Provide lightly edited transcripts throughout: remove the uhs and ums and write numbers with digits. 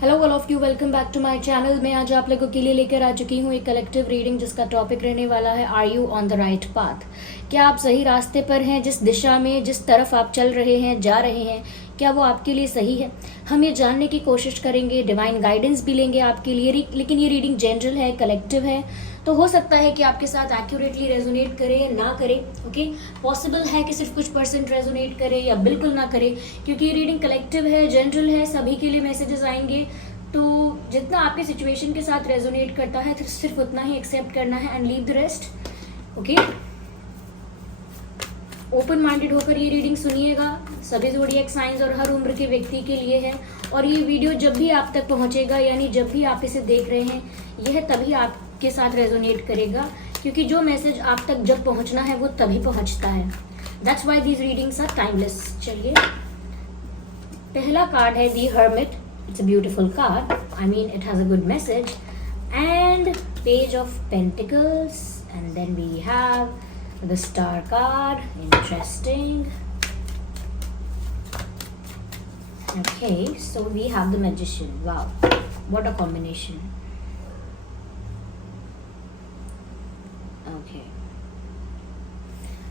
Hello all of you, welcome back to my channel. मैं आज आप लोगों के लिए लेकर आ चुकी हूँ एक कलेक्टिव रीडिंग जिसका टॉपिक रहने वाला है are you on the right path. क्या आप सही रास्ते पर हैं? जिस दिशा में, जिस तरफ आप चल रहे हैं, जा रहे हैं, क्या वो आपके लिए सही है? हम ये जानने की कोशिश करेंगे, डिवाइन गाइडेंस भी लेंगे आपके लिए। लेकिन ये रीडिंग जनरल है, कलेक्टिव है, तो हो सकता है कि आपके साथ एक्यूरेटली रेजोनेट करे या ना करे। ओके, पॉसिबल है कि सिर्फ कुछ परसेंट रेजोनेट करे या बिल्कुल ना करे, क्योंकि ये रीडिंग कलेक्टिव है, जनरल है, सभी के लिए मैसेजेस आएंगे। तो जितना आपके सिचुएशन के साथ रेजोनेट करता है सिर्फ उतना ही एक्सेप्ट करना है and leave the rest. Okay, open minded होकर ये रीडिंग सुनिएगा। सभी ज़ोडिएक साइंस और हर उम्र के व्यक्ति के लिए है। और ये वीडियो जब भी आप तक पहुंचेगा, यानी जब भी आप इसे देख रहे हैं, यह तभी आपके साथ रेजोनेट करेगा, क्योंकि जो मैसेज आप तक जब पहुंचना है वो तभी पहुंचता है। That's why these readings are timeless. चलिए, पहला कार्ड है the hermit. It's a beautiful card. I mean, it has a good message. And Page of Pentacles. And then we have the Star card. Interesting. Okay, so we have the Magician. Wow, what a combination. Okay.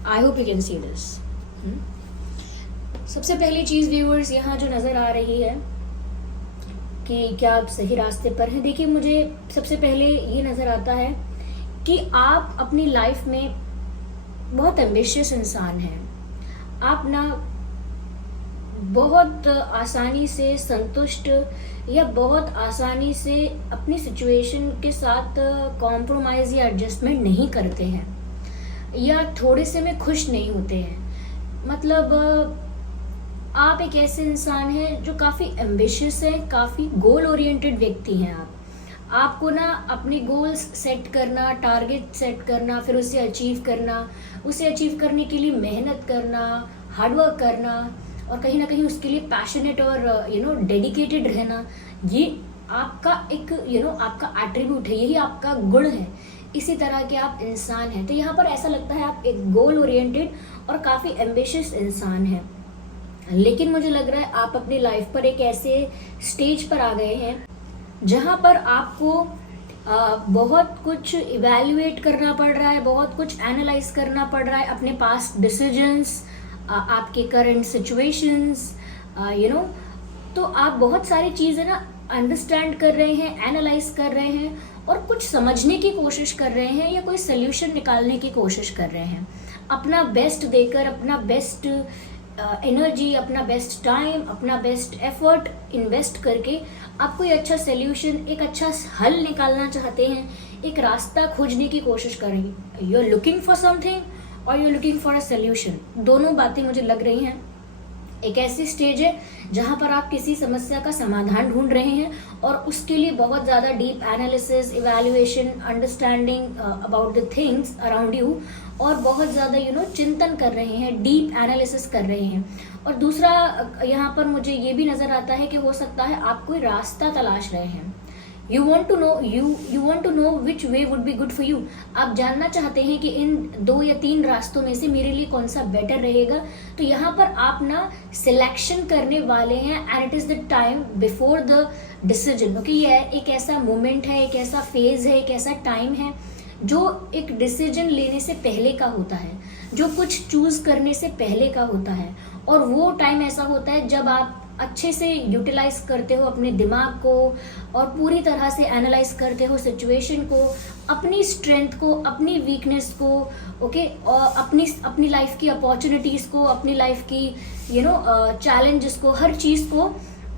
I hope you can see this. सबसे पहली चीज़ viewers यहाँ जो नज़र आ रही है कि क्या आप सही रास्ते पर हैं। देखिए, मुझे सबसे पहले ये नज़र आता है कि आप अपनी लाइफ में बहुत एम्बिशियस इंसान हैं। आप ना बहुत आसानी से संतुष्ट या बहुत आसानी से अपनी सिचुएशन के साथ कॉम्प्रोमाइज़ या एडजस्टमेंट नहीं करते हैं, या थोड़े से में खुश नहीं होते हैं। मतलब आप एक ऐसे इंसान हैं जो काफ़ी एम्बिशियस है, काफ़ी गोल ओरिएंटेड व्यक्ति हैं। आपको ना अपने गोल्स सेट करना, टारगेट सेट करना, फिर उसे अचीव करना, उसे अचीव करने के लिए मेहनत करना, हार्डवर्क करना, और कहीं ना कहीं उसके लिए पैशनेट और डेडिकेटेड रहना, ये आपका एक आपका एट्रीब्यूट है, यही आपका गुण है। इसी तरह के आप इंसान हैं। तो यहाँ पर ऐसा लगता है आप एक गोल ओरिएंटेड और काफ़ी एम्बिशियस इंसान हैं। लेकिन मुझे लग रहा है आप अपनी लाइफ पर एक ऐसे स्टेज पर आ गए हैं जहां पर आपको बहुत कुछ इवैल्यूएट करना पड़ रहा है, बहुत कुछ एनालाइज करना पड़ रहा है, अपने पास्ट डिसीजंस, आपके करंट सिचुएशंस, तो आप बहुत सारी चीज़ें ना अंडरस्टैंड कर रहे हैं, एनालाइज कर रहे हैं, और कुछ समझने की कोशिश कर रहे हैं, या कोई सोल्यूशन निकालने की कोशिश कर रहे हैं। अपना बेस्ट देकर, अपना बेस्ट एनर्जी, अपना बेस्ट टाइम, अपना बेस्ट एफर्ट इन्वेस्ट करके आप कोई अच्छा सोल्यूशन, एक अच्छा हल निकालना चाहते हैं, एक रास्ता खोजने की कोशिश करेंगे। You are looking for something और you are looking for a solution. दोनों बातें मुझे लग रही हैं। एक ऐसी स्टेज है जहां पर आप किसी समस्या का समाधान ढूंढ रहे हैं, और उसके लिए बहुत ज़्यादा deep analysis, evaluation, understanding about the things around you, और बहुत ज़्यादा चिंतन कर रहे हैं, डीप एनालिसिस कर रहे हैं। और दूसरा यहाँ पर मुझे ये भी नज़र आता है कि हो सकता है आप कोई रास्ता तलाश रहे हैं। You want to know which way would be good for you. आप जानना चाहते हैं कि इन 2 या 3 रास्तों में से मेरे लिए कौन सा बेटर रहेगा। तो यहाँ पर आप ना सिलेक्शन करने वाले हैं, and it is the time before the decision. Okay, ये एक ऐसा मोमेंट है, एक ऐसा फेज है, एक ऐसा टाइम है जो एक डिसीजन लेने से पहले का होता है, जो कुछ चूज करने से पहले का होता है। और वो टाइम ऐसा होता है जब आप अच्छे से यूटिलाइज करते हो अपने दिमाग को, और पूरी तरह से एनालाइज करते हो सिचुएशन को, अपनी स्ट्रेंथ को, अपनी वीकनेस को, ओके, और अपनी लाइफ की अपॉर्चुनिटीज को, अपनी लाइफ की चैलेंजेस को, हर चीज़ को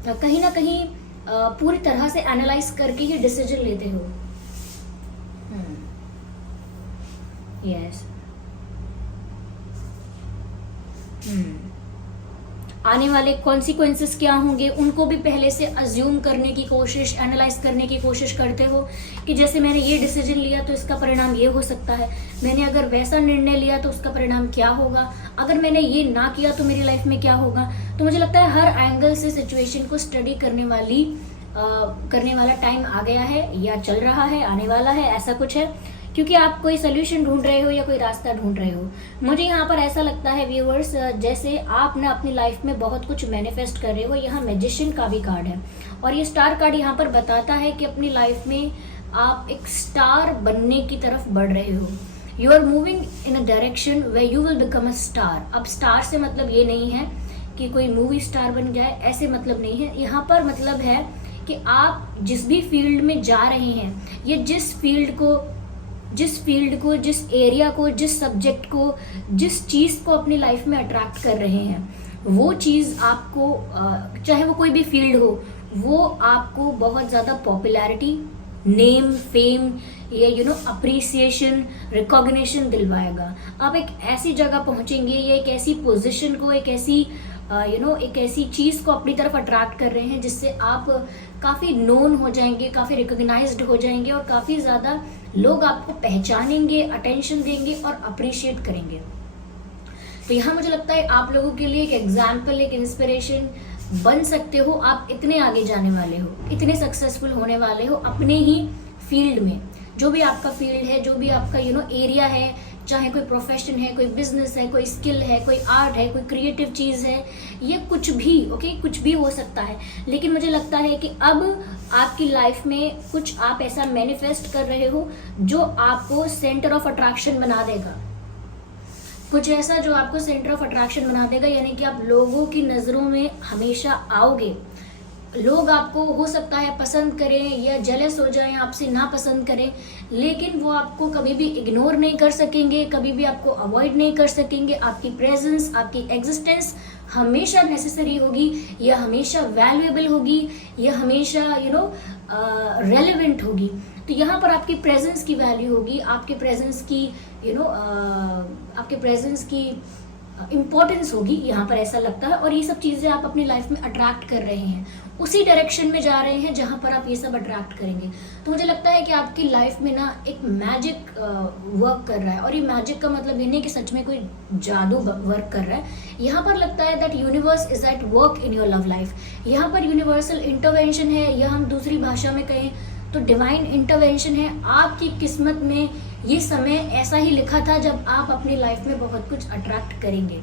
कहीं ना कहीं पूरी तरह से एनालाइज करके ही डिसीजन लेते हो। यस। आने वाले कॉन्सिक्वेंसेस क्या होंगे उनको भी पहले से अज्यूम करने की कोशिश, एनालाइज करने की कोशिश करते हो कि जैसे मैंने ये डिसीजन लिया तो इसका परिणाम ये हो सकता है, मैंने अगर वैसा निर्णय लिया तो उसका परिणाम क्या होगा, अगर मैंने ये ना किया तो मेरी लाइफ में क्या होगा। तो मुझे लगता है हर एंगल से सिचुएशन को स्टडी करने वाला टाइम आ गया है, या चल रहा है, आने वाला है, ऐसा कुछ है। क्योंकि आप कोई सोल्यूशन ढूंढ रहे हो या कोई रास्ता ढूंढ रहे हो। मुझे यहाँ पर ऐसा लगता है व्यूअर्स, जैसे आप ना अपनी लाइफ में बहुत कुछ मैनिफेस्ट कर रहे हो। यहाँ मैजिशियन का भी कार्ड है और ये स्टार कार्ड यहाँ पर बताता है कि अपनी लाइफ में आप एक स्टार बनने की तरफ बढ़ रहे हो। You are moving in a direction way you will become a star. अब स्टार से मतलब ये नहीं है कि कोई मूवी स्टार बन जाए, ऐसे मतलब नहीं है। यहाँ पर मतलब है कि आप जिस भी फील्ड में जा रहे हैं, ये जिस फील्ड को, जिस एरिया को, जिस सब्जेक्ट को, जिस चीज़ को अपनी लाइफ में अट्रैक्ट कर रहे हैं, वो चीज़ आपको, चाहे वो कोई भी फील्ड हो, वो आपको बहुत ज़्यादा पॉपुलैरिटी, नेम, फेम या अप्रिसिएशन, रिकॉग्निशन दिलवाएगा। आप एक ऐसी जगह पहुंचेंगे या एक ऐसी पोजीशन को, एक ऐसी चीज़ को अपनी तरफ अट्रैक्ट कर रहे हैं जिससे आप काफ़ी नोन हो जाएंगे, काफ़ी रिकॉग्नाइज्ड हो जाएंगे और काफ़ी ज़्यादा लोग आपको पहचानेंगे, अटेंशन देंगे और अप्रिशिएट करेंगे। तो यहाँ मुझे लगता है आप लोगों के लिए एक एग्जाम्पल, एक इंस्पिरेशन बन सकते हो। आप इतने आगे जाने वाले हो, इतने सक्सेसफुल होने वाले हो अपने ही फील्ड में। जो भी आपका फील्ड है, जो भी आपका एरिया है, चाहे कोई प्रोफेशन है, कोई बिजनेस है, कोई स्किल है, कोई आर्ट है, कोई क्रिएटिव चीज़ है, ये कुछ भी कुछ भी हो सकता है। लेकिन मुझे लगता है कि अब आपकी लाइफ में कुछ आप ऐसा मैनिफेस्ट कर रहे हो जो आपको सेंटर ऑफ अट्रैक्शन बना देगा। कुछ ऐसा जो आपको सेंटर ऑफ अट्रैक्शन बना देगा, यानी कि आप लोगों की नज़रों में हमेशा आओगे। लोग आपको हो सकता है पसंद करें या जेलस हो जाएं, आपसे ना पसंद करें, लेकिन वो आपको कभी भी इग्नोर नहीं कर सकेंगे, कभी भी आपको अवॉइड नहीं कर सकेंगे। आपकी प्रेजेंस, आपकी एग्जिस्टेंस हमेशा नेसेसरी होगी, या हमेशा वैल्यूएबल होगी, या हमेशा रेलेवेंट होगी। तो यहाँ पर आपकी प्रेजेंस की वैल्यू होगी, आपके प्रेजेंस की आपके प्रेजेंस की इम्पोर्टेंस होगी, यहाँ पर ऐसा लगता है। और ये सब चीज़ें आप अपनी लाइफ में अट्रैक्ट कर रहे हैं, उसी डायरेक्शन में जा रहे हैं जहाँ पर आप ये सब अट्रैक्ट करेंगे। तो मुझे लगता है कि आपकी लाइफ में ना एक मैजिक वर्क कर रहा है। और ये मैजिक का मतलब ये नहीं कि सच में कोई जादू वर्क कर रहा है। यहाँ पर लगता है that universe is at work in your love life. यहाँ पर यूनिवर्सल इंटरवेंशन है, या हम दूसरी भाषा में कहें तो डिवाइन इंटरवेंशन है। आपकी किस्मत में ये समय ऐसा ही लिखा था जब आप अपनी लाइफ में बहुत कुछ अट्रैक्ट करेंगे।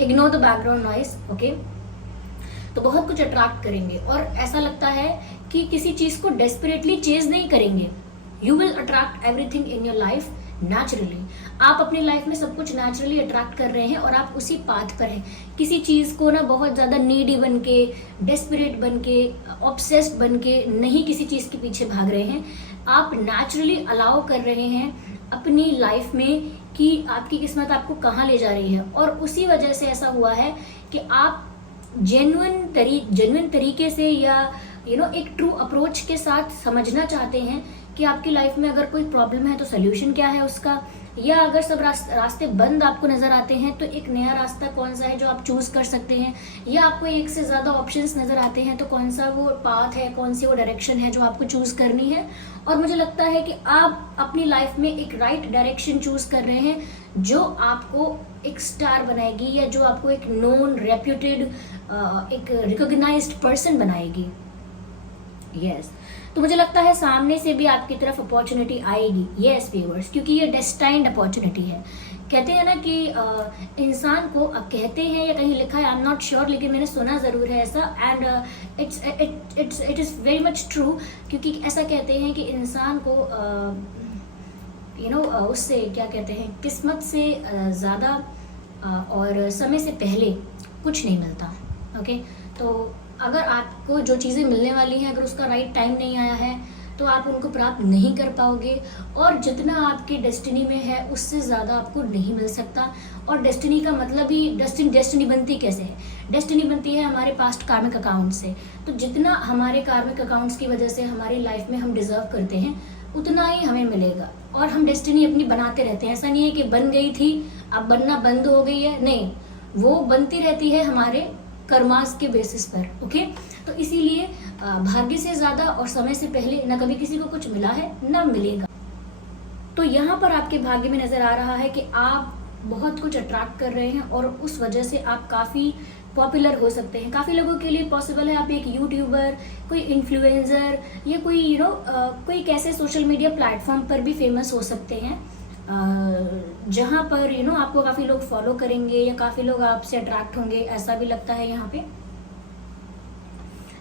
Ignore the background noise, okay. तो बहुत कुछ अट्रैक्ट करेंगे और ऐसा लगता है कि किसी चीज को डेस्परेटली चेज नहीं करेंगे। You will attract everything in your life naturally. आप अपनी लाइफ में सब कुछ नेचुरली अट्रैक्ट कर रहे हैं और आप उसी पाथ पर हैं। किसी चीज को ना बहुत ज्यादा नीडी बन के, डेस्परेट बन के, ऑब्सेस्ड बन के नहीं किसी चीज के पीछे भाग रहे हैं। आप नेचुरली अलाउ कर रहे हैं अपनी लाइफ में कि आपकी किस्मत आपको कहाँ ले जा रही है। और उसी वजह से ऐसा हुआ है कि आप जेन्युइन तरीके से या एक ट्रू अप्रोच के साथ समझना चाहते हैं कि आपकी लाइफ में अगर कोई प्रॉब्लम है तो सोल्यूशन क्या है उसका, या अगर सब रास्ते बंद आपको नजर आते हैं तो एक नया रास्ता कौन सा है जो आप चूज कर सकते हैं, या आपको एक से ज्यादा ऑप्शंस नजर आते हैं तो कौन सा वो पाथ है, कौन सी वो डायरेक्शन है जो आपको चूज करनी है। और मुझे लगता है कि आप अपनी लाइफ में एक राइट डायरेक्शन चूज कर रहे हैं जो आपको एक स्टार बनाएगी, या जो आपको एक नोन, रेप्यूटेड, एक रिकॉग्नाइज्ड पर्सन बनाएगी। यस तो मुझे लगता है सामने से भी आपकी तरफ अपॉर्चुनिटी आएगी। यस व्यूअर्स, क्योंकि ये डेस्टाइन्ड अपॉर्चुनिटी है। कहते हैं ना कि इंसान को, कहते हैं या कहीं लिखा है, आई एम नॉट श्योर, लेकिन मैंने सुना जरूर है ऐसा, and it is very much true. क्योंकि ऐसा कहते हैं कि इंसान को उससे क्या कहते हैं, किस्मत से ज़्यादा और समय से पहले कुछ नहीं मिलता। ओके, तो अगर आपको जो चीज़ें मिलने वाली हैं, अगर उसका राइट टाइम नहीं आया है तो आप उनको प्राप्त नहीं कर पाओगे, और जितना आपकी डेस्टिनी में है उससे ज़्यादा आपको नहीं मिल सकता। और डेस्टिनी का मतलब ही, डेस्टिनी बनती कैसे है? डेस्टिनी बनती है हमारे पास्ट कार्मिक अकाउंट से। तो जितना हमारे कार्मिक अकाउंट्स की वजह से हमारी लाइफ में हम डिजर्व करते हैं उतना ही हमें मिलेगा। और हम डेस्टिनी अपनी बनाते रहते हैं। ऐसा नहीं है कि बन गई थी अब बनना बंद हो गई है, नहीं, वो बनती रहती है हमारे कर्मास के बेसिस पर। ओके, तो इसीलिए भाग्य से ज्यादा और समय से पहले न कभी किसी को कुछ मिला है न मिलेगा। तो यहाँ पर आपके भाग्य में नजर आ रहा है कि आप बहुत कुछ अट्रैक्ट कर रहे हैं और उस वजह से आप काफी पॉपुलर हो सकते हैं। काफ़ी लोगों के लिए पॉसिबल है आप एक यूट्यूबर, कोई इन्फ्लुएंसर या कोई कोई एक ऐसे सोशल मीडिया प्लेटफॉर्म पर भी फेमस हो सकते हैं जहाँ पर आपको काफ़ी लोग फॉलो करेंगे या काफ़ी लोग आपसे अट्रैक्ट होंगे, ऐसा भी लगता है यहाँ पे।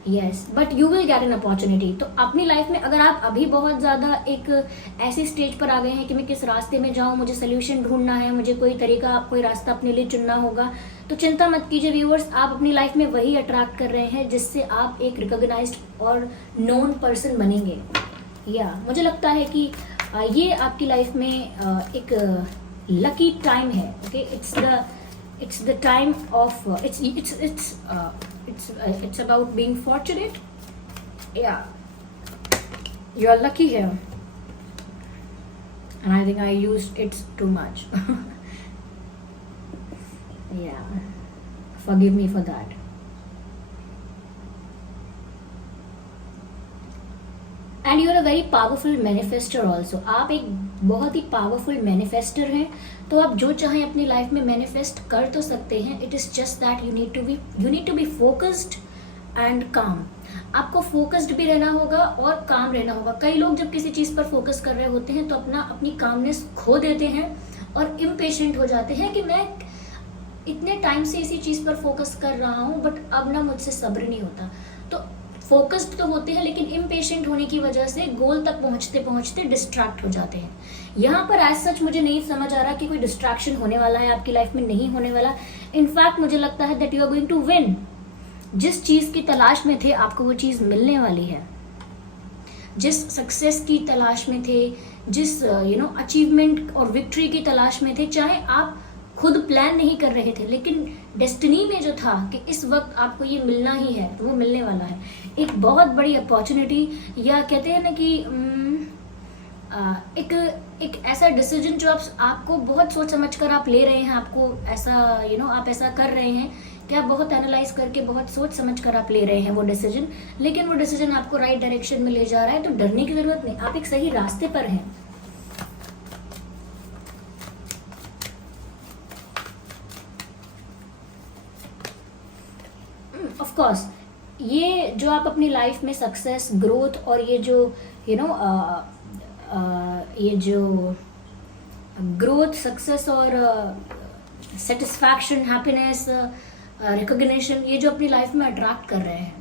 Yes, but you will get an opportunity. तो अपनी लाइफ में अगर आप अभी बहुत ज़्यादा एक ऐसी स्टेज पर आ गए हैं कि मैं किस रास्ते में जाऊँ, मुझे सोल्यूशन ढूंढना है, मुझे कोई तरीका, कोई रास्ता अपने लिए चुनना होगा, तो चिंता मत कीजिए व्यूअर्स, आप अपनी लाइफ में वही अट्रैक्ट कर रहे हैं जिससे आप एक रिकॉग्नाइज्ड और नोन पर्सन बनेंगे। या मुझे लगता है कि ये आपकी लाइफ में एक लकी टाइम है। Okay, it's the time of it's about being fortunate. Yeah, you are lucky here, and I think I used it too much. Yeah, forgive me for that. And you are a very powerful manifester also. आप एक बहुत ही powerful manifester हैं, तो आप जो चाहें अपनी life में मैनिफेस्ट कर तो सकते हैं। It is just that you need to be focused and calm. आपको फोकस्ड भी रहना होगा और काम रहना होगा। कई लोग जब किसी चीज़ पर फोकस कर रहे होते हैं तो अपनी कामनेस खो देते हैं और इम्पेशेंट हो जाते हैं कि मैं इतने टाइम से इसी चीज़ पर फोकस कर रहा हूँ बट अब ना मुझसे सब्र नहीं होता। तो फोकस्ड तो होते हैं लेकिन इम्पेशेंट होने की वजह से गोल तक पहुंचते पहुंचते डिस्ट्रैक्ट हो जाते हैं। यहाँ पर एज सच मुझे नहीं समझ आ रहा कि कोई डिस्ट्रैक्शन होने वाला है आपकी लाइफ में, नहीं होने वाला। इनफैक्ट मुझे लगता है that you are going to win. जिस चीज़ की तलाश में थे आपको वो चीज़ मिलने वाली है। जिस सक्सेस की तलाश में थे, जिस अचीवमेंट और विक्ट्री की तलाश में थे, चाहे आप खुद प्लान नहीं कर रहे थे लेकिन डेस्टिनी में जो था कि इस वक्त आपको ये मिलना ही है, तो वो मिलने वाला है। एक बहुत बड़ी अपॉर्चुनिटी, या कहते हैं ना कि एक ऐसा डिसीजन जो आपको बहुत सोच समझ कर आप ले रहे हैं, आपको ऐसा आप ऐसा कर रहे हैं कि आप बहुत एनालाइज करके बहुत सोच समझ कर आप ले रहे हैं वो डिसीजन, लेकिन वो डिसीजन आपको राइट डायरेक्शन में ले जा रहा है। तो डरने की जरूरत नहीं, आप एक सही रास्ते पर हैं। ऑफ कोर्स ये जो आप अपनी लाइफ में सक्सेस, ग्रोथ और ये जो ये जो ग्रोथ, सक्सेस और सेटिस्फैक्शन, हैप्पीनेस, रिकॉग्निशन, ये जो अपनी लाइफ में अट्रैक्ट कर रहे हैं,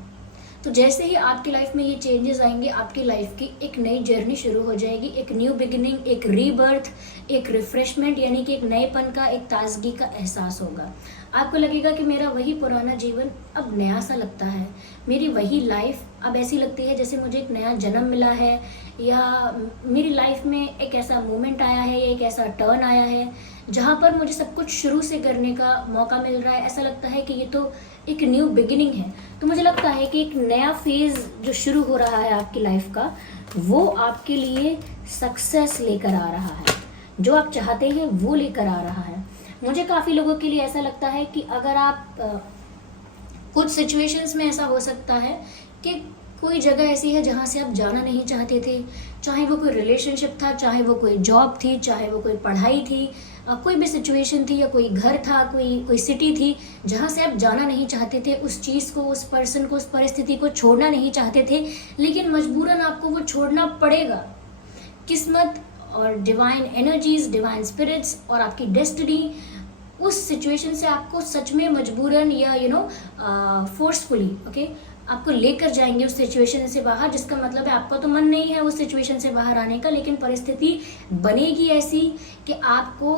तो जैसे ही आपकी लाइफ में ये चेंजेस आएंगे आपकी लाइफ की एक नई जर्नी शुरू हो जाएगी। एक न्यू बिगिनिंग, एक रीबर्थ, एक रिफ्रेशमेंट, यानी कि एक नएपन का, एक ताजगी का एहसास होगा। आपको लगेगा कि मेरा वही पुराना जीवन अब नया सा लगता है, मेरी वही लाइफ अब ऐसी लगती है जैसे मुझे एक नया जन्म मिला है, या मेरी लाइफ में एक ऐसा मोमेंट आया है या एक ऐसा टर्न आया है जहाँ पर मुझे सब कुछ शुरू से करने का मौका मिल रहा है। ऐसा लगता है कि ये तो एक न्यू बिगिनिंग है। तो मुझे लगता है कि एक नया फेज जो शुरू हो रहा है आपकी लाइफ का, वो आपके लिए सक्सेस लेकर आ रहा है, जो आप चाहते हैं वो लेकर आ रहा है। मुझे काफ़ी लोगों के लिए ऐसा लगता है कि अगर आप कुछ सिचुएशंस में ऐसा हो सकता है कि कोई जगह ऐसी है जहाँ से आप जाना नहीं चाहते थे, चाहे वो कोई रिलेशनशिप था, चाहे वो कोई जॉब थी, चाहे वो कोई पढ़ाई थी, कोई भी सिचुएशन थी, या कोई घर था, कोई सिटी थी जहाँ से आप जाना नहीं चाहते थे, उस चीज़ को, उस पर्सन को, उस परिस्थिति को छोड़ना नहीं चाहते थे, लेकिन मजबूरन आपको वो छोड़ना पड़ेगा। किस्मत और डिवाइन एनर्जीज, डिवाइन स्पिरिट्स और आपकी डेस्टिनी उस सिचुएशन से आपको सच में मजबूरन या फोर्सफुली आपको लेकर जाएंगे उस सिचुएशन से बाहर, जिसका मतलब है आपका तो मन नहीं है उस सिचुएशन से बाहर आने का, लेकिन परिस्थिति बनेगी ऐसी कि आपको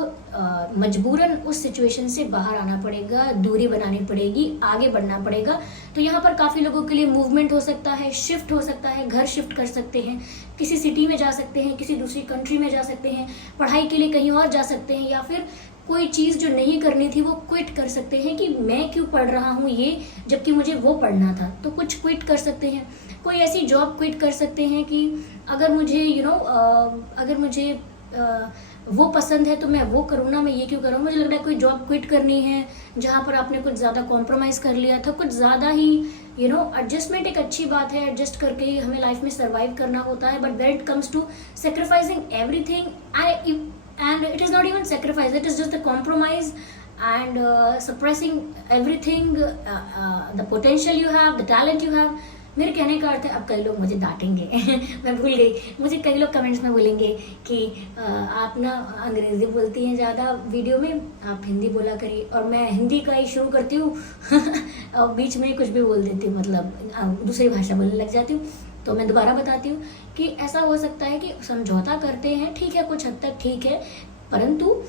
मजबूरन उस सिचुएशन से बाहर आना पड़ेगा, दूरी बनानी पड़ेगी, आगे बढ़ना पड़ेगा। तो यहाँ पर काफ़ी लोगों के लिए मूवमेंट हो सकता है, शिफ्ट हो सकता है, घर शिफ्ट कर सकते हैं, किसी सिटी में जा सकते हैं, किसी दूसरी कंट्री में जा सकते हैं, पढ़ाई के लिए कहीं और जा सकते हैं, या फिर कोई चीज़ जो नहीं करनी थी वो क्विट कर सकते हैं कि मैं क्यों पढ़ रहा हूँ ये जबकि मुझे वो पढ़ना था, तो कुछ क्विट कर सकते हैं। कोई ऐसी जॉब क्विट कर सकते हैं कि अगर मुझे अगर मुझे वो पसंद है तो मैं वो करूँ ना, मैं ये क्यों करूँ। मुझे लग रहा है कोई जॉब क्विट करनी है जहाँ पर आपने कुछ ज़्यादा कॉम्प्रोमाइज़ कर लिया था, कुछ ज़्यादा ही एडजस्टमेंट एक अच्छी बात है, एडजस्ट करके ही हमें लाइफ में सर्वाइव करना होता है। But when it comes to sacrificing everything, and it is not even sacrifice, it is just a compromise and suppressing everything, the potential you have, the talent you have. मेरे कहने का अर्थ है, अब कई लोग मुझे डांटेंगे मैं भूल गई, मुझे कई लोग कमेंट्स में बोलेंगे कि आप ना अंग्रेज़ी बोलती हैं ज़्यादा वीडियो में, आप हिंदी बोला करिए। और मैं हिंदी का ही शुरू करती हूँ और बीच में कुछ भी बोल देती हूँ, मतलब दूसरी भाषा बोलने लग जाती हूँ। तो मैं दोबारा बताती हूँ कि ऐसा हो सकता है कि समझौता करते हैं, ठीक है, कुछ हद तक ठीक है, परंतु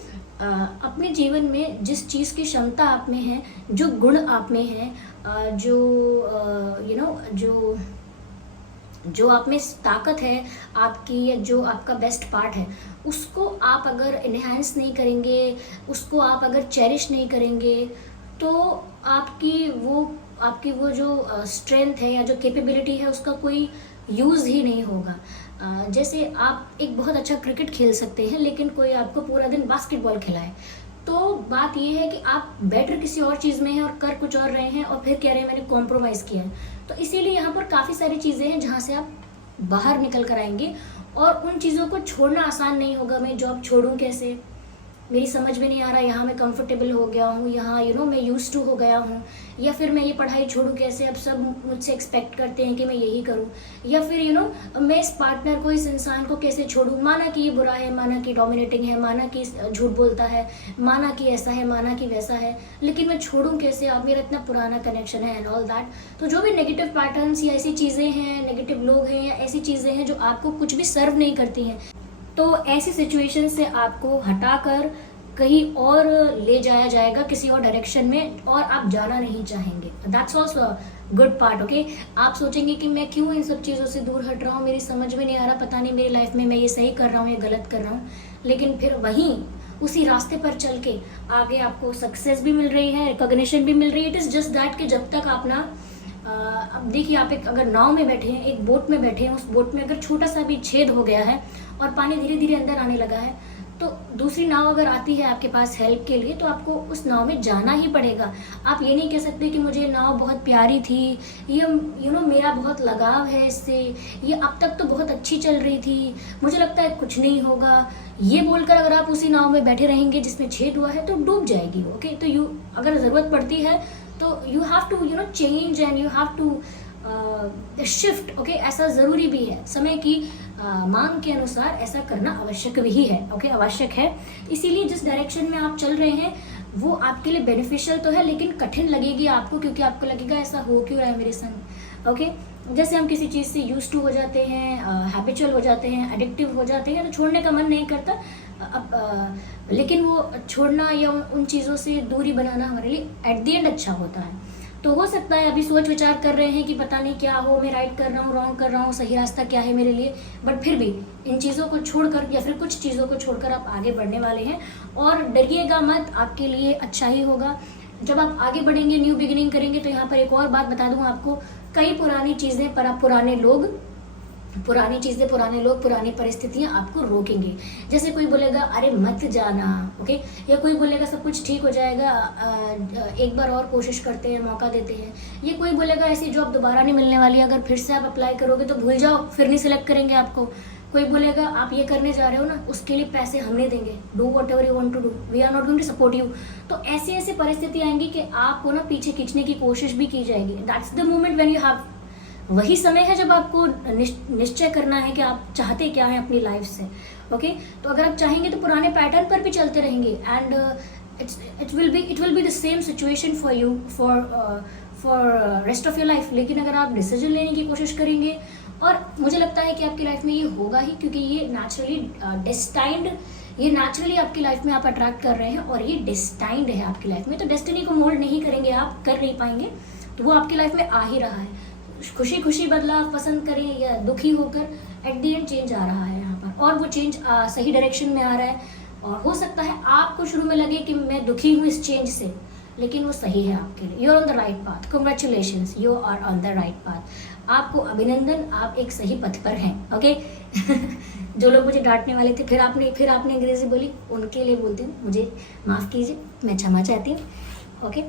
अपने जीवन में जिस चीज़ की क्षमता आप में है, जो गुण आप में है, जो जो आप में ताकत है आपकी, या जो आपका बेस्ट पार्ट है, उसको आप अगर इन्हांस नहीं करेंगे, उसको आप अगर चेरिश नहीं करेंगे, तो आपकी वो जो स्ट्रेंथ है या जो कैपेबिलिटी है, उसका कोई यूज़ ही नहीं होगा। जैसे आप एक बहुत अच्छा क्रिकेट खेल सकते हैं, लेकिन कोई आपको पूरा दिन बास्केटबॉल खिलाए, तो बात ये है कि आप बेटर किसी और चीज़ में हैं और कर कुछ और रहे हैं, और फिर कह रहे हैं मैंने कॉम्प्रोमाइज़ किया है। तो इसीलिए यहाँ पर काफ़ी सारी चीज़ें हैं जहाँ से आप बाहर निकल कर आएंगे, और उन चीज़ों को छोड़ना आसान नहीं होगा। मैं जॉब छोड़ूं कैसे, मेरी समझ में नहीं आ रहा, यहाँ मैं कंफर्टेबल हो गया हूँ, यहाँ मैं यूज्ड टू हो गया हूँ, या फिर मैं ये पढ़ाई छोड़ूं कैसे, अब सब मुझसे एक्सपेक्ट करते हैं कि मैं यही करूँ, या फिर मैं इस पार्टनर को, इस इंसान को कैसे छोड़ूं, माना कि ये बुरा है, माना कि डोमिनेटिंग है, माना कि झूठ बोलता है, माना कि ऐसा है, माना कि वैसा है, लेकिन मैं छोड़ूं कैसे, अब मेरा इतना पुराना कनेक्शन है एंड ऑल दैट। तो जो भी नेगेटिव पैटर्न्स या ऐसी चीज़ें हैं, नेगेटिव लोग हैं या ऐसी चीज़ें हैं जो आपको कुछ भी सर्व नहीं करती हैं, तो ऐसी सिचुएशन से आपको हटाकर कहीं और ले जाया जाएगा, किसी और डायरेक्शन में, और आप जाना नहीं चाहेंगे। That's also good part, okay. आप सोचेंगे कि मैं क्यों इन सब चीज़ों से दूर हट रहा हूँ, मेरी समझ में नहीं आ रहा, पता नहीं मेरी लाइफ में मैं ये सही कर रहा हूँ या गलत कर रहा हूँ, लेकिन फिर वहीं उसी रास्ते पर चल के आगे आपको सक्सेस भी मिल रही है, रिकॉग्निशन भी मिल रही है। इट इज़ जस्ट दैट कि जब तक आप ना अब देखिए, आप अगर नाव में बैठे हैं, एक बोट में बैठे हैं, उस बोट में अगर छोटा सा भी छेद हो गया है और पानी धीरे धीरे अंदर आने लगा है, तो दूसरी नाव अगर आती है आपके पास हेल्प के लिए, तो आपको उस नाव में जाना ही पड़ेगा। आप ये नहीं कह सकते कि मुझे नाव बहुत प्यारी थी, ये मेरा बहुत लगाव है इससे, ये अब तक तो बहुत अच्छी चल रही थी, मुझे लगता है कुछ नहीं होगा, ये बोलकर अगर आप उसी नाव में बैठे रहेंगे जिसमें छेद हुआ है, तो डूब जाएगी। ओके, तो अगर ज़रूरत पड़ती है तो you have to change and you have to shift. Okay, ऐसा ज़रूरी भी है, समय की मांग के अनुसार ऐसा करना आवश्यक भी है। ओके, आवश्यक है। इसीलिए जिस डायरेक्शन में आप चल रहे हैं वो आपके लिए बेनिफिशियल तो है, लेकिन कठिन लगेगी आपको, क्योंकि आपको लगेगा ऐसा हो क्यों रहा है मेरे संग। ओके, जैसे हम किसी चीज़ से यूज टू हो जाते हैं, हैबिचुअल हो जाते हैं, एडिक्टिव हो जाते हैं, तो छोड़ने का मन नहीं करता। लेकिन वो छोड़ना या उन चीज़ों से दूरी बनाना हमारे लिए एट द एंड अच्छा होता है। तो हो सकता है अभी सोच विचार कर रहे हैं कि पता नहीं क्या हो, मैं राइट कर रहा हूँ, रॉन्ग कर रहा हूँ, सही रास्ता क्या है मेरे लिए, बट फिर भी इन चीज़ों को छोड़कर या फिर कुछ चीज़ों को छोड़कर आप आगे बढ़ने वाले हैं। और डरिएगा मत, आपके लिए अच्छा ही होगा। जब आप आगे बढ़ेंगे, न्यू बिगिनिंग करेंगे, तो यहाँ पर एक और बात बता दूँ आपको, कई पुरानी चीज़ें, पुराने लोग, पुरानी परिस्थितियां आपको रोकेंगे। जैसे कोई बोलेगा अरे मत जाना, ओके, या कोई बोलेगा सब कुछ ठीक हो जाएगा, एक बार और कोशिश करते हैं, मौका देते हैं। ये कोई बोलेगा ऐसी जॉब दोबारा नहीं मिलने वाली, अगर फिर से आप अप्लाई करोगे तो भूल जाओ, फिर नहीं सिलेक्ट करेंगे आपको। कोई बोलेगा आप ये करने जा रहे हो ना, उसके लिए पैसे हम नहीं देंगे, do whatever you want to do, we are not going to support you. तो ऐसी ऐसी परिस्थिति आएंगी कि आपको ना पीछे खींचने की कोशिश भी की जाएगी। That's the moment when you have, वही समय है जब आपको निश्चय करना है कि आप चाहते क्या हैं अपनी लाइफ से। ओके, तो अगर आप चाहेंगे तो पुराने पैटर्न पर भी चलते रहेंगे, and it will be the same situation for you for rest of your life. लेकिन अगर आप डिसीजन लेने की कोशिश करेंगे, और मुझे लगता है कि आपकी लाइफ में ये होगा ही, क्योंकि ये नेचुरली डेस्टाइंड, ये नेचुरली आपकी लाइफ में आप अट्रैक्ट कर रहे हैं, और ये डेस्टाइंड है आपकी लाइफ में। तो डेस्टिनी को मोल्ड नहीं करेंगे, आप कर नहीं पाएंगे, तो वो आपकी लाइफ में आ ही रहा है। खुशी खुशी बदलाव पसंद करें या दुखी होकर, एट द एंड चेंज आ रहा है यहाँ पर, और वो चेंज सही डायरेक्शन में आ रहा है। और हो सकता है आपको शुरू में लगे कि मैं दुखी हूँ इस चेंज से, लेकिन वो सही है आपके लिए। You are on the right path, congratulations, you are on the right path. आपको अभिनंदन, आप एक सही पथ पर हैं। ओके जो लोग मुझे डांटने वाले थे, फिर आपने अंग्रेजी बोली, उनके लिए बोलती हूँ, मुझे माफ़ कीजिए, मैं क्षमा चाहती हूँ। ओके,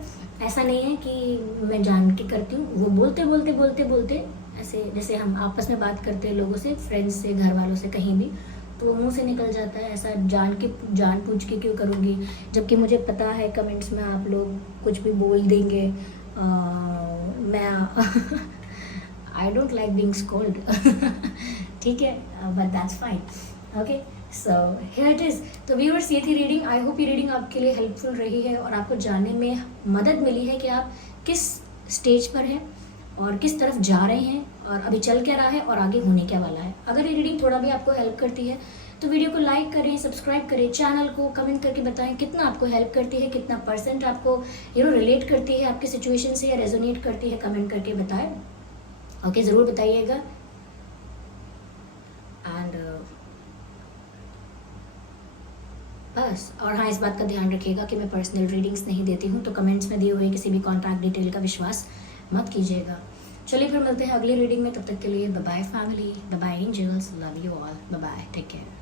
ऐसा नहीं है कि मैं जान के करती हूँ, वो बोलते ऐसे जैसे हम आपस में बात करते हैं लोगों से, फ्रेंड्स से, घर वालों से, कहीं भी, तो वो मुंह से निकल जाता है। ऐसा जान पूछ के क्यों करूँगी, जबकि मुझे पता है कमेंट्स में आप लोग कुछ भी बोल देंगे। मैं I don't like being scold, ठीक है, but that's fine. Okay, so here it is. तो व्यूअर्स, ये थी रीडिंग। आई होप ये रीडिंग आपके लिए हेल्पफुल रही है और आपको जानने में मदद मिली है कि आप किस स्टेज पर हैं और किस तरफ जा रहे हैं और अभी चल क्या रहा है और आगे होने क्या वाला है। अगर ये रीडिंग थोड़ा भी आपको हेल्प करती है तो वीडियो को लाइक करें, सब्सक्राइब करें, चैनल को कमेंट करके बताएं कितना आपको हेल्प करती है, कितना % आपको रिलेट करती है आपकी सिचुएशन से या रेजोनेट करती है, कमेंट करके बताएं। ओके, ज़रूर बताइएगा। एंड बस, और हाँ, इस बात का ध्यान रखिएगा कि मैं पर्सनल रीडिंग्स नहीं देती हूँ, तो कमेंट्स में दिए हुए किसी भी कॉन्टैक्ट डिटेल का विश्वास मत कीजिएगा। चलिए फिर मिलते हैं अगली रीडिंग में, तब तक के लिए bye bye family, bye bye angels, love you all, bye bye, take care.